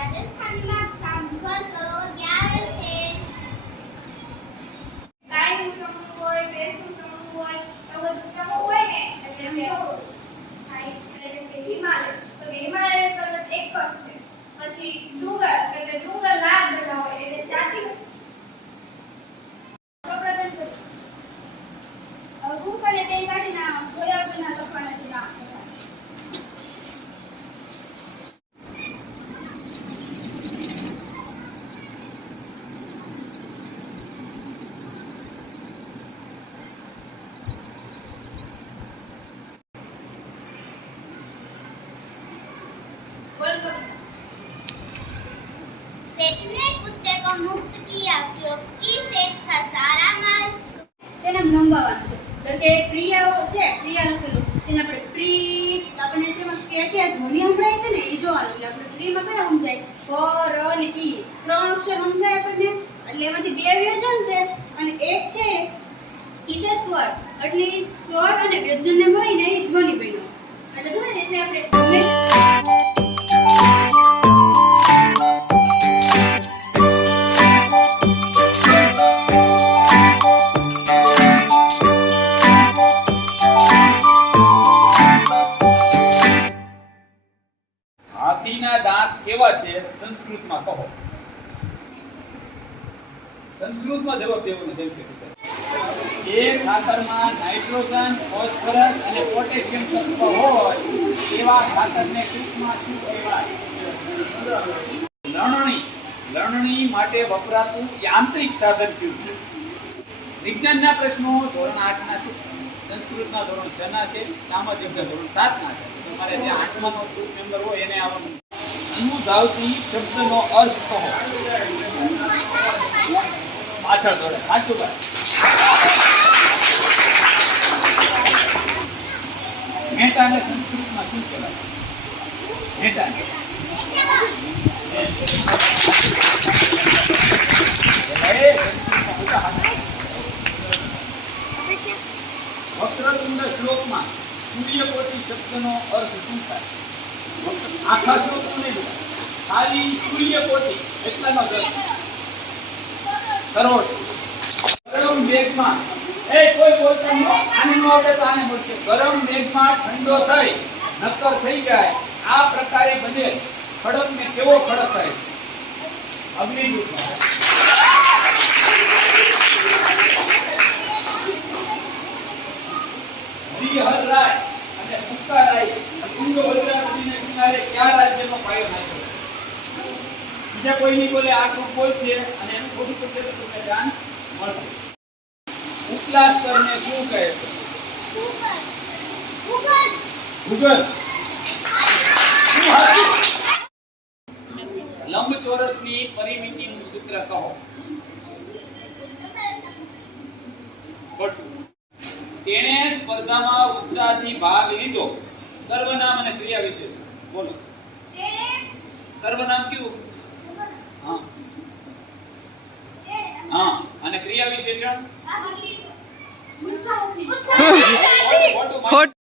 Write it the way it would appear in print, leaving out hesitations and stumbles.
રાજસ્થાનમાં સાંભર સરોવર ક્યાં આવે છે? ગાયનું સમૂહ હોય, ભેંસનું સમૂહ હોય, તો બધું સમૂહ હોય ને એટલે હિમાલય. તો હિમાલય પર્વત એક જ છે. પછી ડુંગર એટલે ડુંગર લાખ બધા હોય એટલે જાતિ હોય. બુક અને પેન કાઢી ના જોયા વિના લખવાના છે નામ. सेठ ने कुत्ते को मुक्त किया क्योंकि सेठ था सारा माल। તેને લંબાવવાનું છે તો કે ક્રિયાઓ છે ક્રિયા લખેલું તેને આપણે પ્રી આપણે તેમાં કયા ધ્વનિ સંભળાય છે ને એ જોવાનું એટલે આપણે પ્રીમાં કયા સમજાય ફ ર અને ઈ ત્રણ અક્ષર સમજાય આપણને એટલે એમાંથી બે વ્યંજન છે અને એક છે ઈ છે સ્વર એટલે ઈ સ્વર અને વ્યંજનને મળીને એ ધ્વનિ બન્યો એટલે જો ને એટલે આપણે ગમે હાથીના દાંત કેવા છે સંસ્કૃતમાં કહો. સંસ્કૃતમાં જવાબ દેવાનો છે. એ ખાતરમાં નાઇટ્રોજન, ફોસ્ફરસ અને પોટેશિયમ તત્વ હોય એવા ખાતરને ટૂંકમાં શું કહેવાય? લણણી માટે વપરાતું યાંત્રિક સાધન કયું છે? વિજ્ઞાનના પ્રશ્નો ધોરણ 8 ના છે, સંસ્કૃતના ધોરણ 6 ના છે, સામાજિકના ધોરણ 7 ના છે. તમારે જે 8મા નો ગ્રુપ મેમ્બર હોય એને આવવાનું. અનુધાવતી શબ્દનો અર્થ કહો. પાછળ જોડે સાચું કહે. મેટાને સંસ્કૃતમાં શું કહેવાય? મેટાને વક્રતુંડ શ્લોકમાં સૂર્યકોટી શબ્દનો અર્થ શું થાય? આખા શ્લોકનો નહીં બોલો, ખાલી સૂર્યકોટી એટલાનો અર્થ કરોડ. ગરમ મેઘમાં કોઈ બોલતા ન આને ન આવડે તો આને બોલશે. ગરમ મેઘમાં ઠંડો થઈ નક્કર થઈ જાય આ પ્રકારે બને ખડકને કેવો ખડક થાય? અગ્નિદૂત. હરિહરરાય અને મુક્તારાય તુંગભદ્રા નદીને કિનારે કયા રાજ્યનો પાયો નાખ્યો? બીજા કોઈની બોલે આ ગ્રુપ બોલશે અને એનું થોડું કરશે તો તમને ધ્યાન મળશે. ઉપલા સ્તરને શું કહે છે? ભૂગોળ. લંબચોરસની પરિમિતિનું સૂત્ર કહો. ખોટું. તેણે સ્પર્ધામાં ઉત્સાહથી ભાગ લીધો. સર્વનામ અને ક્રિયા વિશેષણ બોલો. સર્વનામ કયું? હા હા અને ક્રિયા વિશેષણ? ખોટું.